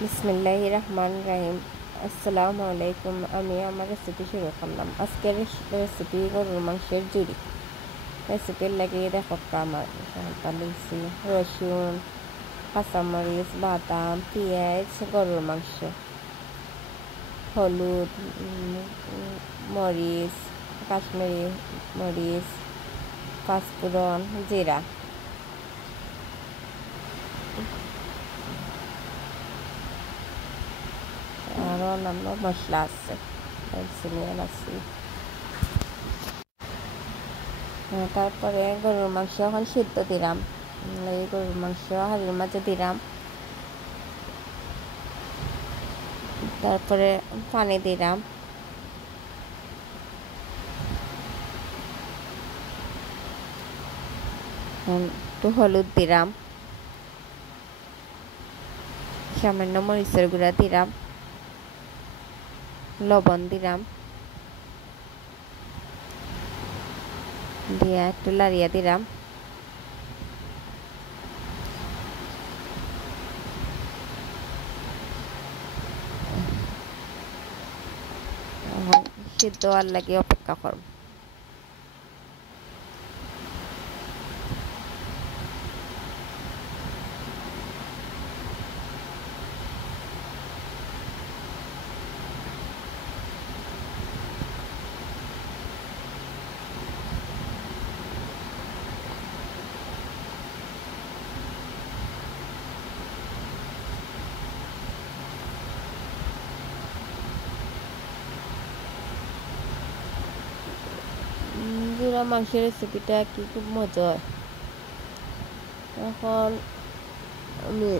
বিসমিল্লাহির রহমানির রহিম। আসসালামু আলাইকুম। আমি আমার রেসিপি শুরু করলাম। আজকের রেসিপি গরুর মাংসের জুড়ি। রেসিপির লাগিয়ে দেখো আমার লিখছি রসুন, কাঁচামরিচ, বাদাম, পেঁয়াজ, গরুর মাংস, হলুদ, মরিচ, কাশ্মীরি মরিচ, পাঁচফোড়ন, জিরা, আর অন্যান্য মশলা আছে, দারচিনি, এলাচি। তারপরে গরুর মাংস এখন সিদ্ধ দিলাম। এই গরুর মাংস হাঁড়ির মাঝে দিলাম। তারপরে পানি দিলাম, একটু হলুদ দিলাম, সামান্য মরিচের গুঁড়া দিলাম, লবণ দিলাম, দিয়ে একটু লাড়িয়ে দিলাম। সিদ্ধ হওয়ার লাগে অপেক্ষা করব। জিরা মাংসের রেসিপিটা কি খুব মজা হয়। এখন আমি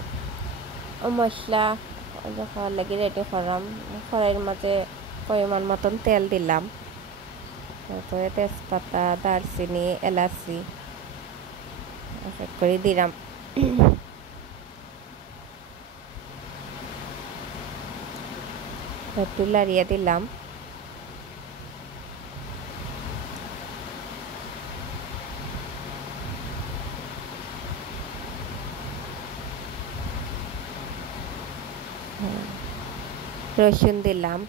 মশলা যখন লাগে রেডি করলাম, কড়াইয়ের মাঝে পরিমাণ মতন তেল দিলাম। তারপরে তেজপাতা, দারচিনি, এলাচি এক করে দিলাম। একটু লাড়িয়ে দিলাম। রসুন দিলাম,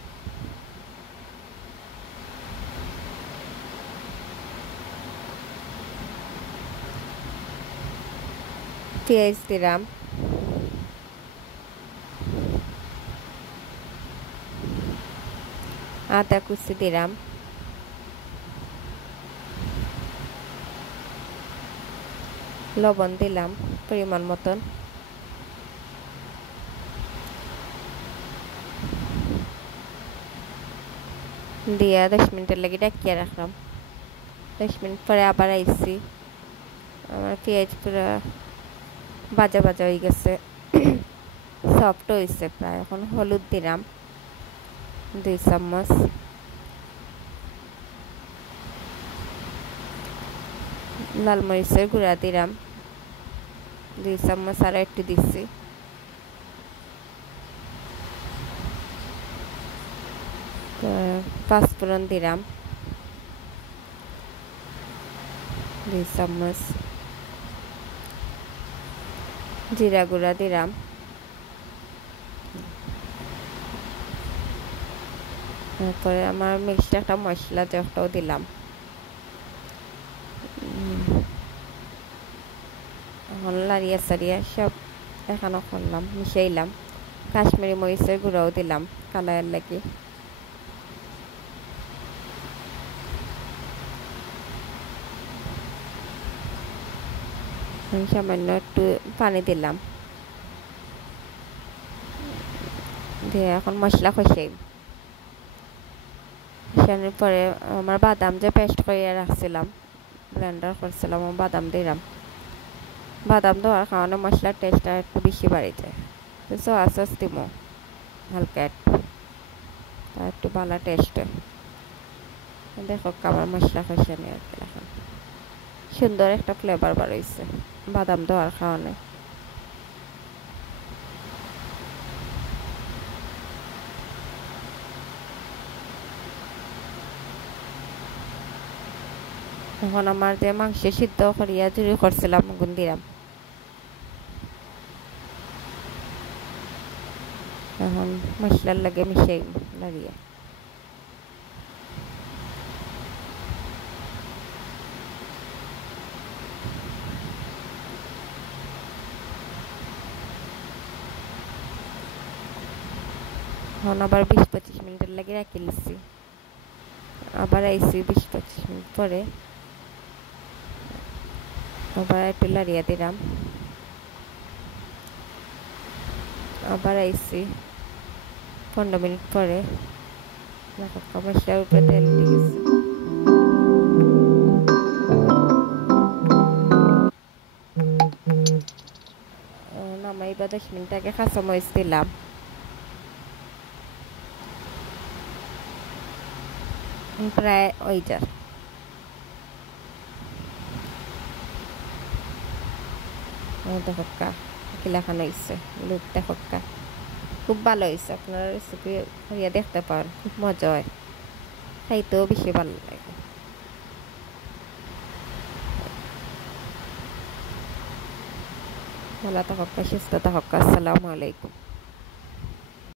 পেঁয়াজ দিলাম, আদা কুচি দিলাম, লবণ দিলাম পরিমাণ মতন, দিয়ে 10 মিনিটের লাগে ডাকিয়ে রাখলাম। 10 মিনিট পরে আবার আইছি। আমার পেঁয়াজ পুরো ভাজা ভাজা হয়ে গেছে, সফট হয়েছে প্রায়। এখন হলুদ দিলাম 2 চামচ, লাল মরিচের গুঁড়া দিলাম 2 চামচ, আর একটু দিচ্ছি। পাঁচফোড়ন দিলাম 2 চামচ, জিরা গুঁড়া দিলাম, তারপরে আমার মিক্সড একটা মশলা যেটাও দিলাম। এখন লাড়িয়ে সারিয়ে সব এখানে করলাম, মিশাইলাম। কাশ্মীরি মরিচের গুঁড়াও দিলাম কালারের লাগে। সামান্য একটু পানি দিলাম, দিয়ে এখন মশলা কষাই। কষানোর পরে আমার বাদাম যে পেস্ট করে রাখছিলাম, ব্লেন্ডার করছিলাম, বাদাম দিলাম। বাদাম দেওয়ার কারণে মশলার টেস্টটা একটু বেশি বাড়ে যায়। সোয়া সস দিব হালকা একটু, তা একটু ভালো টেস্ট হয়। দেখো আমার মশলা কষানো আর কি, এখন সুন্দর একটা ফ্লেভার বার হয়েছে বাদাম দেওয়ার কারণে। এখন আমার যে মাংস সিদ্ধ করিয়া জুড়ি করছিলাম গুণ দিলাম। এখন মশলার লাগে মিশাই লাগিয়ে এখন আবার 20-25 মিনিটের লাগে রাখি দিচ্ছি আবার আইসি 20-25 মিনিট পরে আবার একটু লাড়িয়ে দিলাম আবার আইসি 15 মিনিট পরে মশলার উপরে তেল দিয়েছি নামাই বা 10 মিনিট আগে কাঁচামরিচ দিলাম প্রায় ওই যার দেখকা কিলাখানো হয়েছে লুক দেখকা খুব ভালো হয়েছে আপনারা রেসিপি করিয়া দেখতে পারেন খুব মজা হয় খাইতেও বেশি ভালো লাগে ভালো থাকা সুস্থ থাকা আসসালামু আলাইকুম